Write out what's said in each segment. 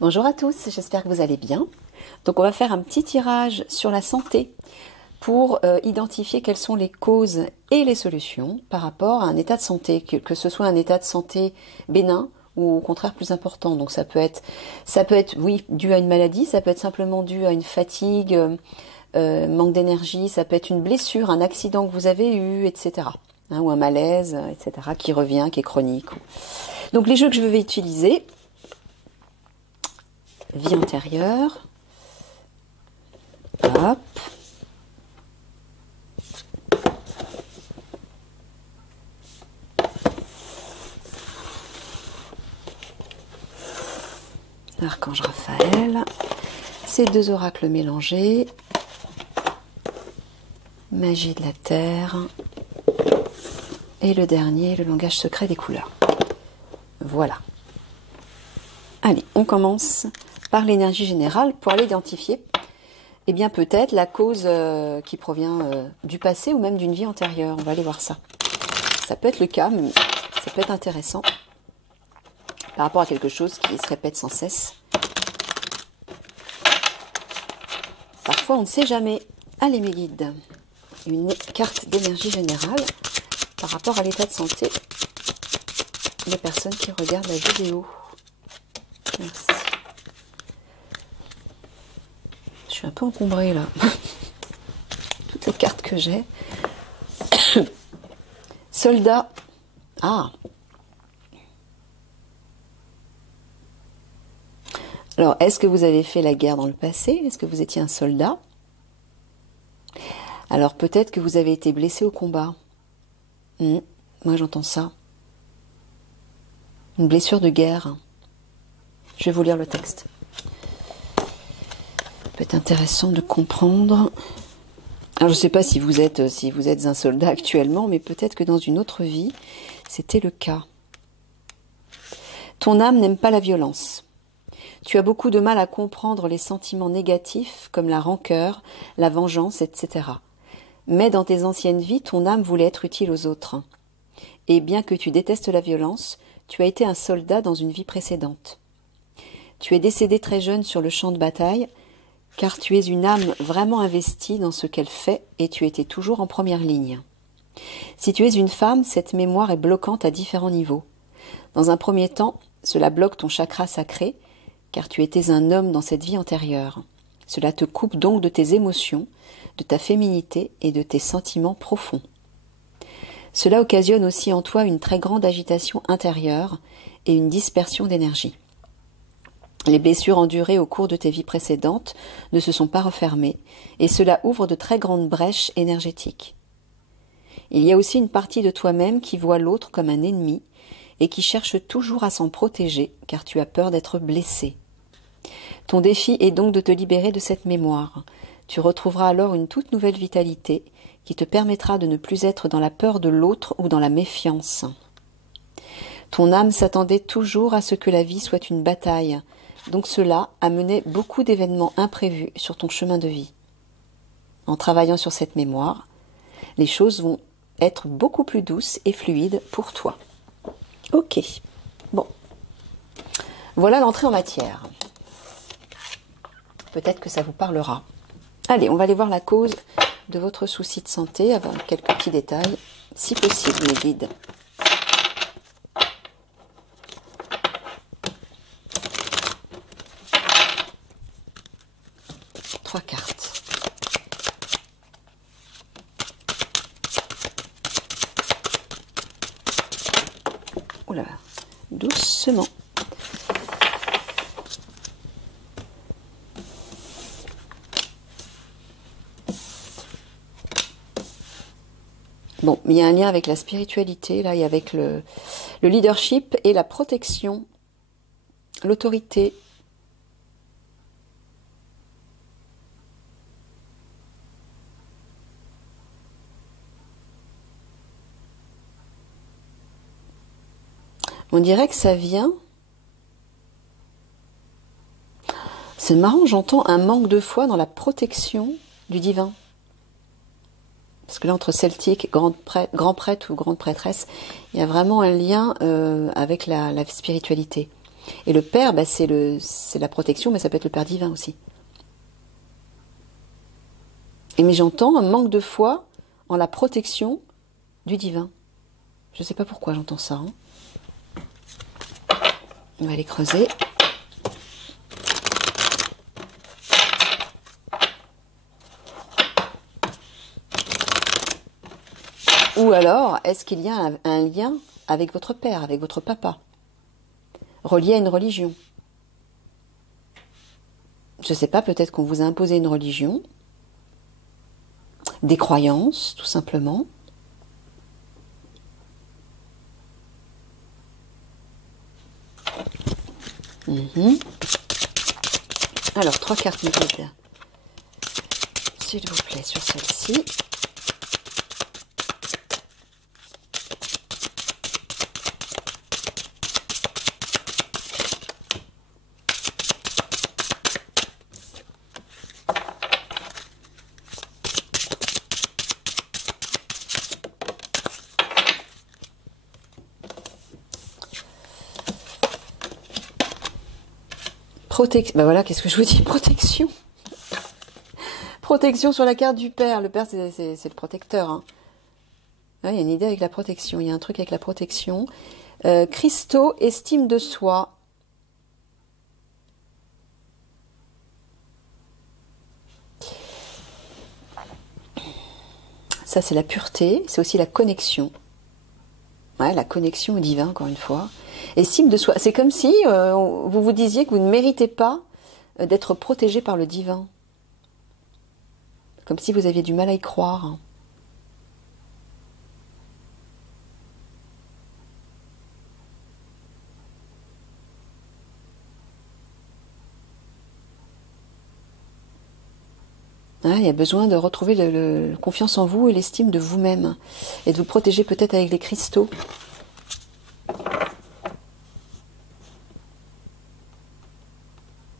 Bonjour à tous, j'espère que vous allez bien. Donc on va faire un petit tirage sur la santé pour identifier quelles sont les causes et les solutions par rapport à un état de santé, que ce soit un état de santé bénin ou au contraire plus important. Donc ça peut être oui, dû à une maladie, ça peut être simplement dû à une fatigue, manque d'énergie, ça peut être une blessure, un accident que vous avez eu, etc. Hein, ou un malaise, etc. qui revient, qui est chronique. Donc les jeux que je vais utiliser, vie antérieure, hop. Archange Raphaël, ces deux oracles mélangés, magie de la terre, et le dernier, le langage secret des couleurs. Voilà. Allez, on commence par l'énergie générale pour aller identifier, eh bien peut-être la cause qui provient du passé ou même d'une vie antérieure. On va aller voir ça. Ça peut être le cas, mais ça peut être intéressant par rapport à quelque chose qui se répète sans cesse. Parfois, on ne sait jamais. Allez, mes guides, une carte d'énergie générale par rapport à l'état de santé des personnes qui regardent la vidéo. Merci. Je suis un peu encombrée, là. Toutes les cartes que j'ai. Soldat. Ah. Alors, est-ce que vous avez fait la guerre dans le passé? Est-ce que vous étiez un soldat? Alors, peut-être que vous avez été blessé au combat. Moi, j'entends ça. Une blessure de guerre. Je vais vous lire le texte. Ça peut être intéressant de comprendre. Alors, je ne sais pas si vous êtes un soldat actuellement, mais peut-être que dans une autre vie, c'était le cas. Ton âme n'aime pas la violence. Tu as beaucoup de mal à comprendre les sentiments négatifs comme la rancœur, la vengeance, etc. Mais dans tes anciennes vies, ton âme voulait être utile aux autres. Et bien que tu détestes la violence, tu as été un soldat dans une vie précédente. Tu es décédé très jeune sur le champ de bataille, car tu es une âme vraiment investie dans ce qu'elle fait et tu étais toujours en première ligne. Si tu es une femme, cette mémoire est bloquante à différents niveaux. Dans un premier temps, cela bloque ton chakra sacré, car tu étais un homme dans cette vie antérieure. Cela te coupe donc de tes émotions, de ta féminité et de tes sentiments profonds. Cela occasionne aussi en toi une très grande agitation intérieure et une dispersion d'énergie. Les blessures endurées au cours de tes vies précédentes ne se sont pas refermées et cela ouvre de très grandes brèches énergétiques. Il y a aussi une partie de toi-même qui voit l'autre comme un ennemi et qui cherche toujours à s'en protéger car tu as peur d'être blessé. Ton défi est donc de te libérer de cette mémoire. Tu retrouveras alors une toute nouvelle vitalité qui te permettra de ne plus être dans la peur de l'autre ou dans la méfiance. Ton âme s'attendait toujours à ce que la vie soit une bataille, donc cela amenait beaucoup d'événements imprévus sur ton chemin de vie. En travaillant sur cette mémoire, les choses vont être beaucoup plus douces et fluides pour toi. Ok, bon. Voilà l'entrée en matière. Peut-être que ça vous parlera. Allez, on va aller voir la cause de votre souci de santé avec quelques petits détails, si possible, mes guides. Trois cartes. Ouh là là, doucement. Bon, il y a un lien avec la spiritualité, là, et avec le leadership et la protection, l'autorité. On dirait que ça vient. C'est marrant, j'entends un manque de foi dans la protection du divin. Parce que là, entre celtique, grand prêtre ou grande prêtresse, il y a vraiment un lien avec la spiritualité. Et le Père, bah, c'est la protection, mais ça peut être le Père divin aussi. Mais j'entends un manque de foi en la protection du divin. Je ne sais pas pourquoi j'entends ça. Hein. On va aller creuser. Ou alors, est-ce qu'il y a un lien avec votre père, avec votre papa, relié à une religion? Je ne sais pas, peut-être qu'on vous a imposé une religion, des croyances, tout simplement. Alors, 3 cartes me guident, s'il vous plaît, sur celle-ci. Ben voilà, qu'est-ce que je vous dis? Protection. Protection sur la carte du père. Le père, c'est le protecteur. Hein. Ouais, il y a une idée avec la protection. Il y a un truc avec la protection. Cristaux, estime de soi. Ça, c'est la pureté. C'est aussi la connexion. Ouais, la connexion au divin, encore une fois. Estime de soi. C'est comme si vous vous disiez que vous ne méritez pas d'être protégé par le divin. Comme si vous aviez du mal à y croire. Il y a besoin de retrouver la confiance en vous et l'estime de vous-même. Et de vous protéger peut-être avec les cristaux.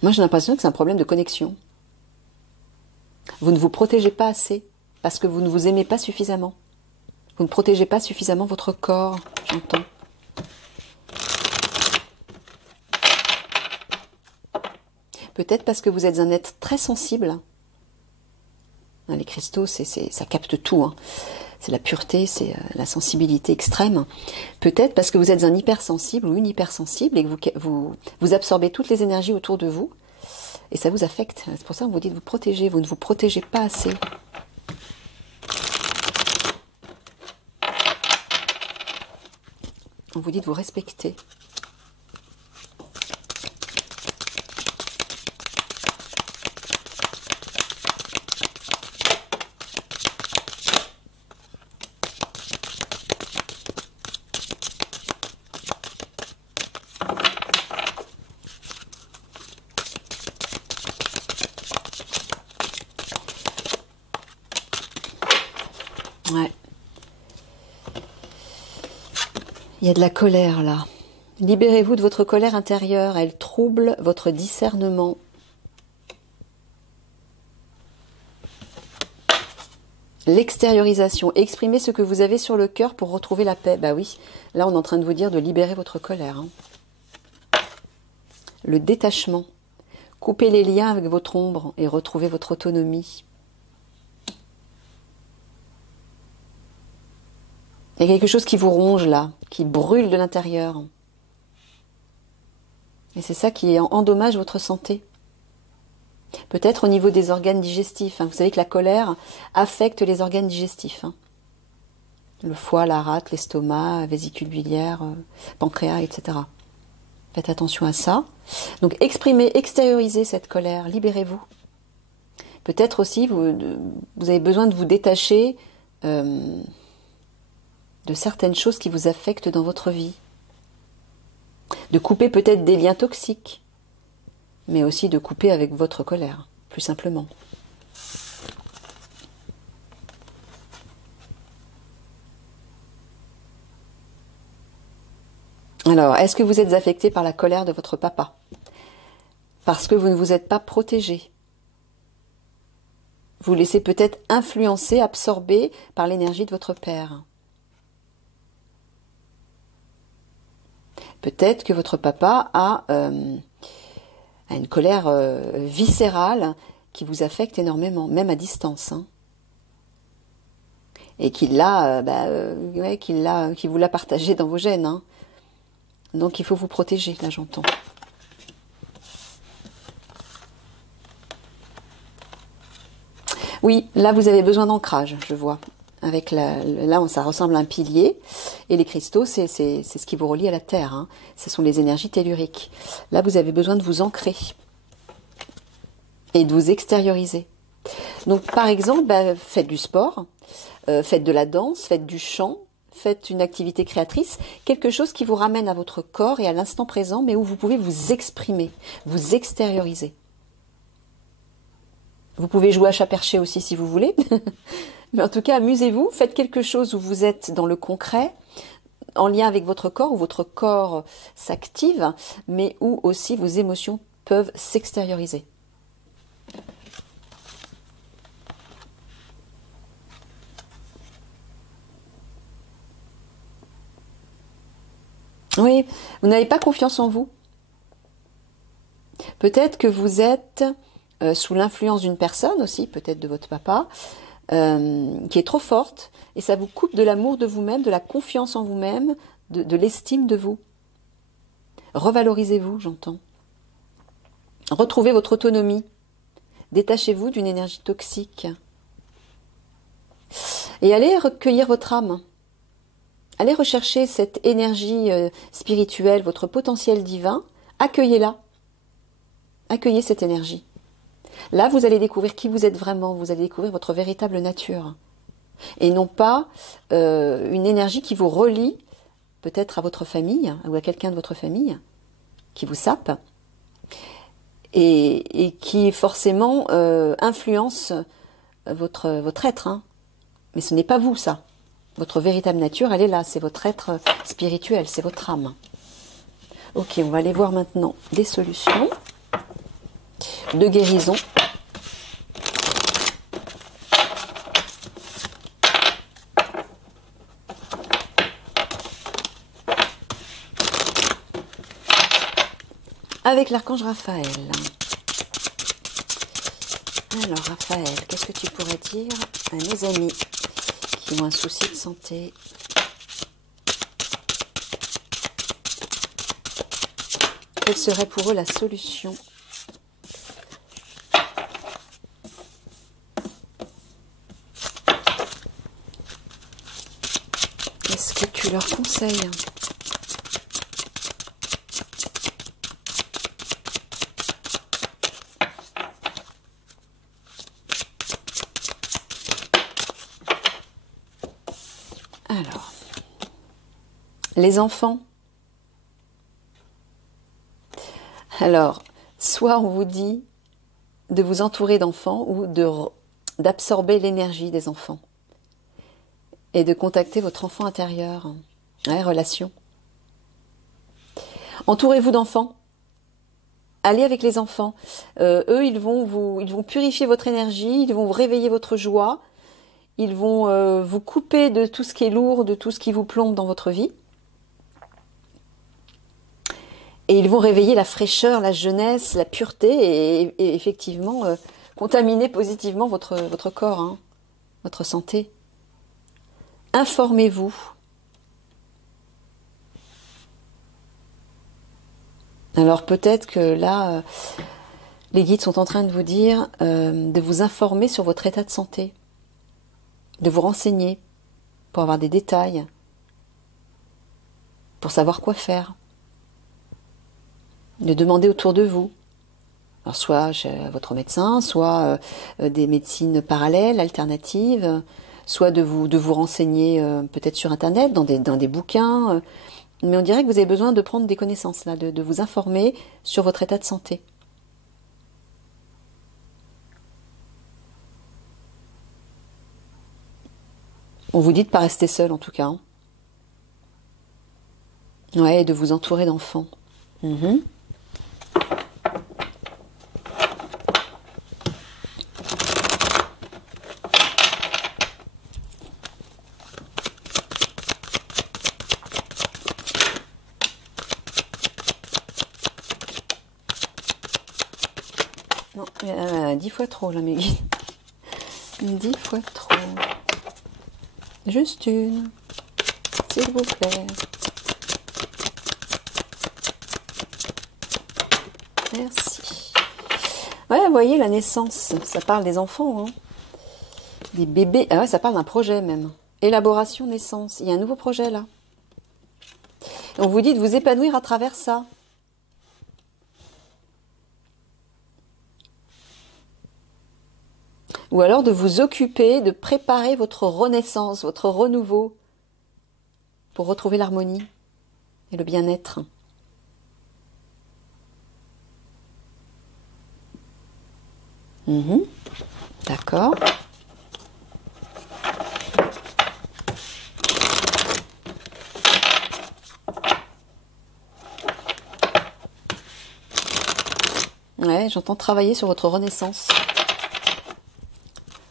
Moi, j'ai l'impression que c'est un problème de connexion. Vous ne vous protégez pas assez parce que vous ne vous aimez pas suffisamment. Vous ne protégez pas suffisamment votre corps, j'entends. Peut-être parce que vous êtes un être très sensible. Les cristaux, ça capte tout. Hein. C'est la pureté, c'est la sensibilité extrême. Peut-être parce que vous êtes un hypersensible ou une hypersensible et que vous absorbez toutes les énergies autour de vous et ça vous affecte. C'est pour ça qu'on vous dit de vous protéger. Vous ne vous protégez pas assez. On vous dit de vous respecter. Ouais. Il y a de la colère là. Libérez-vous de votre colère intérieure. Elle trouble votre discernement. L'extériorisation. Exprimez ce que vous avez sur le cœur pour retrouver la paix. Bah oui, là on est en train de vous dire de libérer votre colère. Hein. Le détachement. Coupez les liens avec votre ombre et retrouvez votre autonomie. Il y a quelque chose qui vous ronge là, qui brûle de l'intérieur. Et c'est ça qui endommage votre santé. Peut-être au niveau des organes digestifs. Hein. Vous savez que la colère affecte les organes digestifs. Hein. Le foie, la rate, l'estomac, la vésicule biliaire, pancréas, etc. Faites attention à ça. Donc exprimez, extériorisez cette colère, libérez-vous. Peut-être aussi vous avez besoin de vous détacher de certaines choses qui vous affectent dans votre vie. De couper peut-être des liens toxiques, mais aussi de couper avec votre colère, plus simplement. Alors, est-ce que vous êtes affecté par la colère de votre papa? Parce que vous ne vous êtes pas protégé. Vous laissez peut-être influencer, absorber par l'énergie de votre père. Peut-être que votre papa a une colère viscérale qui vous affecte énormément, même à distance, hein. Et qu'il vous l'a partagé dans vos gènes, hein. Donc il faut vous protéger, là j'entends. Oui, là vous avez besoin d'ancrage, je vois. Avec là, ça ressemble à un pilier. Et les cristaux, c'est ce qui vous relie à la terre, hein. Ce sont les énergies telluriques. Là, vous avez besoin de vous ancrer et de vous extérioriser. Donc, par exemple, faites du sport, faites de la danse, faites du chant, faites une activité créatrice, quelque chose qui vous ramène à votre corps et à l'instant présent, mais où vous pouvez vous exprimer, vous extérioriser. Vous pouvez jouer à chat perché aussi si vous voulez. Mais en tout cas, amusez-vous, faites quelque chose où vous êtes dans le concret, en lien avec votre corps, où votre corps s'active, mais où aussi vos émotions peuvent s'extérioriser. Oui, vous n'avez pas confiance en vous. Peut-être que vous êtes sous l'influence d'une personne aussi, peut-être de votre papa, qui est trop forte, et ça vous coupe de l'amour de vous-même, de la confiance en vous-même, de l'estime de vous. Revalorisez-vous, j'entends. Retrouvez votre autonomie. Détachez-vous d'une énergie toxique. Et allez recueillir votre âme. Allez rechercher cette énergie spirituelle, votre potentiel divin. Accueillez-la. Accueillez cette énergie. Là, vous allez découvrir qui vous êtes vraiment. Vous allez découvrir votre véritable nature. Et non pas une énergie qui vous relie peut-être à votre famille ou à quelqu'un de votre famille qui vous sape et qui forcément influence votre être, hein. Mais ce n'est pas vous, ça. Votre véritable nature, elle est là. C'est votre être spirituel, c'est votre âme. Ok, on va aller voir maintenant des solutions de guérison. Avec l'archange Raphaël. Alors Raphaël, qu'est-ce que tu pourrais dire à mes amis qui ont un souci de santé? Quelle serait pour eux la solution? Qu'est-ce que tu leur conseilles? Alors, les enfants. Alors, soit on vous dit de vous entourer d'enfants ou d'absorber l'énergie des enfants et de contacter votre enfant intérieur. Ouais, relation. Entourez-vous d'enfants. Allez avec les enfants. Eux, ils vont purifier votre énergie, ils vont vous réveiller votre joie. Ils vont vous couper de tout ce qui est lourd, de tout ce qui vous plombe dans votre vie. Et ils vont réveiller la fraîcheur, la jeunesse, la pureté et effectivement contaminer positivement votre corps, hein, votre santé. Informez-vous. Alors peut-être que là, les guides sont en train de vous dire de vous informer sur votre état de santé. De vous renseigner pour avoir des détails, pour savoir quoi faire, de demander autour de vous, alors soit chez votre médecin, soit des médecines parallèles, alternatives, soit de vous renseigner peut-être sur Internet, dans des bouquins, mais on dirait que vous avez besoin de prendre des connaissances, là, de vous informer sur votre état de santé. On vous dit de ne pas rester seul en tout cas. Hein. Ouais, et de vous entourer d'enfants. Non, 10 fois trop, là, mes guides. 10 fois trop. Juste une, s'il vous plaît. Merci. Ouais, vous voyez, la naissance, ça parle des enfants, hein. Des bébés. Ah ouais, ça parle d'un projet même. Élaboration, naissance. Il y a un nouveau projet là. On vous dit de vous épanouir à travers ça. Ou alors de vous occuper, de préparer votre renaissance, votre renouveau pour retrouver l'harmonie et le bien-être. D'accord. Ouais, j'entends travailler sur votre renaissance.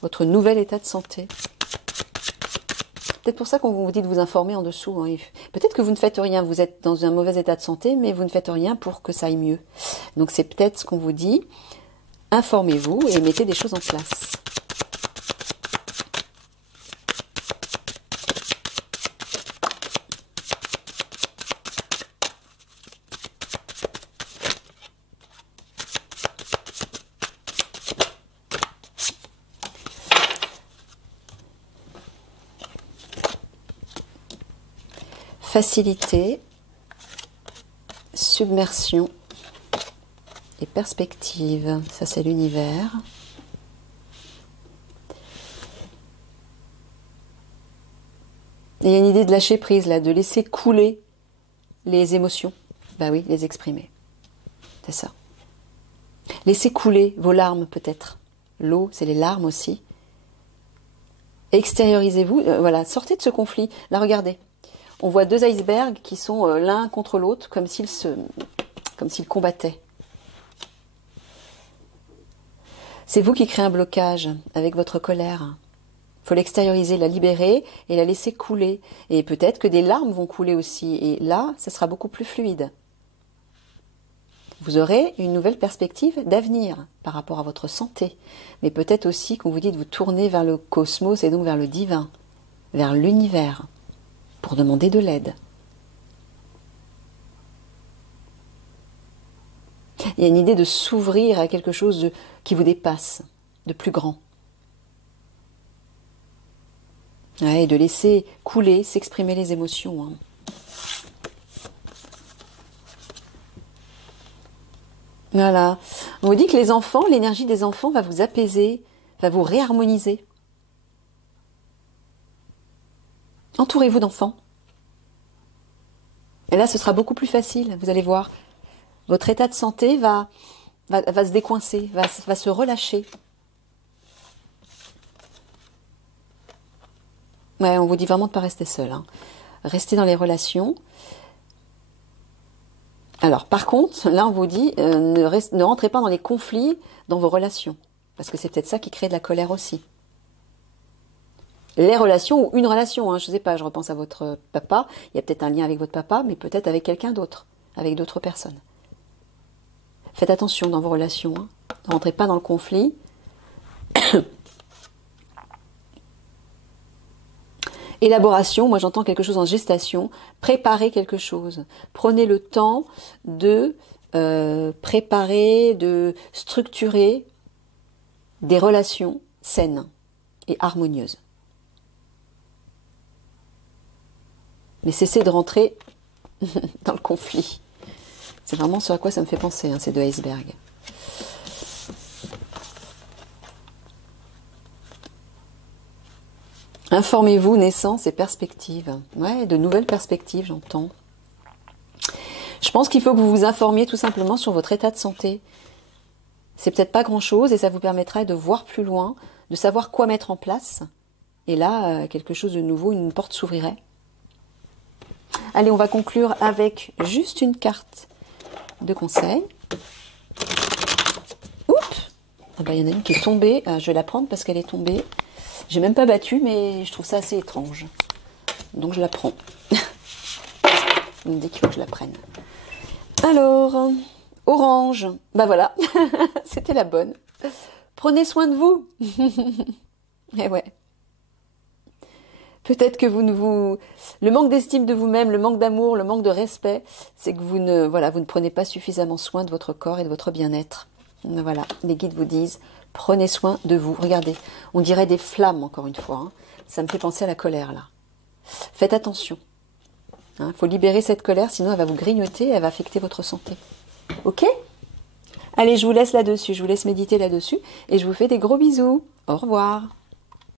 Votre nouvel état de santé. Peut-être pour ça qu'on vous dit de vous informer en dessous. Hein. Peut-être que vous ne faites rien, vous êtes dans un mauvais état de santé, mais vous ne faites rien pour que ça aille mieux. Donc c'est peut-être ce qu'on vous dit. Informez-vous et mettez des choses en place. Facilité, submersion et perspective. Ça, c'est l'univers. Et il y a une idée de lâcher prise, là, de laisser couler les émotions. Bah oui, les exprimer. C'est ça. Laissez couler vos larmes, peut-être. L'eau, c'est les larmes aussi. Extériorisez-vous. Voilà, sortez de ce conflit. Là, regardez. On voit deux icebergs qui sont l'un contre l'autre, comme s'ils combattaient. C'est vous qui créez un blocage avec votre colère. Il faut l'extérioriser, la libérer et la laisser couler. Et peut-être que des larmes vont couler aussi. Et là, ça sera beaucoup plus fluide. Vous aurez une nouvelle perspective d'avenir par rapport à votre santé. Mais peut-être aussi qu'on vous dit de vous tourner vers le cosmos et donc vers le divin, vers l'univers, pour demander de l'aide. Il y a une idée de s'ouvrir à quelque chose qui vous dépasse, de plus grand. Ouais, et de laisser couler, s'exprimer les émotions. Hein. Voilà. On vous dit que les enfants, l'énergie des enfants va vous apaiser, va vous réharmoniser. Entourez-vous d'enfants. Et là, ce sera beaucoup plus facile, vous allez voir. Votre état de santé va se décoincer, va se relâcher. Ouais, on vous dit vraiment de ne pas rester seul. Hein. Restez dans les relations. Alors, par contre, là, on vous dit, ne rentrez pas dans les conflits dans vos relations. Parce que c'est peut-être ça qui crée de la colère aussi. Les relations ou une relation, hein, je ne sais pas, je repense à votre papa, il y a peut-être un lien avec votre papa, mais peut-être avec quelqu'un d'autre, avec d'autres personnes. Faites attention dans vos relations, hein. Ne rentrez pas dans le conflit. Élaboration, moi j'entends quelque chose en gestation, préparez quelque chose. Prenez le temps de préparer, de structurer des relations saines et harmonieuses. Mais cessez de rentrer dans le conflit. C'est vraiment ce à quoi ça me fait penser, hein, ces deux icebergs. Informez-vous, naissance et perspective. Ouais, de nouvelles perspectives, j'entends. Je pense qu'il faut que vous vous informiez tout simplement sur votre état de santé. C'est peut-être pas grand-chose et ça vous permettra de voir plus loin, de savoir quoi mettre en place. Et là, quelque chose de nouveau, une porte s'ouvrirait. Allez, on va conclure avec juste une carte de conseil. Oups! Ah bah, y en a une qui est tombée. Ah, je vais la prendre parce qu'elle est tombée. J'ai même pas battu, mais je trouve ça assez étrange. Donc je la prends. On me dit qu'il faut que je la prenne. Alors, Orange. Bah voilà, c'était la bonne. Prenez soin de vous. Eh ouais. Peut-être que vous ne vous... Le manque d'estime de vous-même, le manque d'amour, le manque de respect, c'est que vous ne prenez pas suffisamment soin de votre corps et de votre bien-être. Voilà, les guides vous disent, prenez soin de vous. Regardez, on dirait des flammes, encore une fois. Hein. Ça me fait penser à la colère, là. Faites attention. Faut libérer cette colère, sinon elle va vous grignoter et elle va affecter votre santé. Ok? Allez, je vous laisse là-dessus, je vous laisse méditer là-dessus et je vous fais des gros bisous. Au revoir.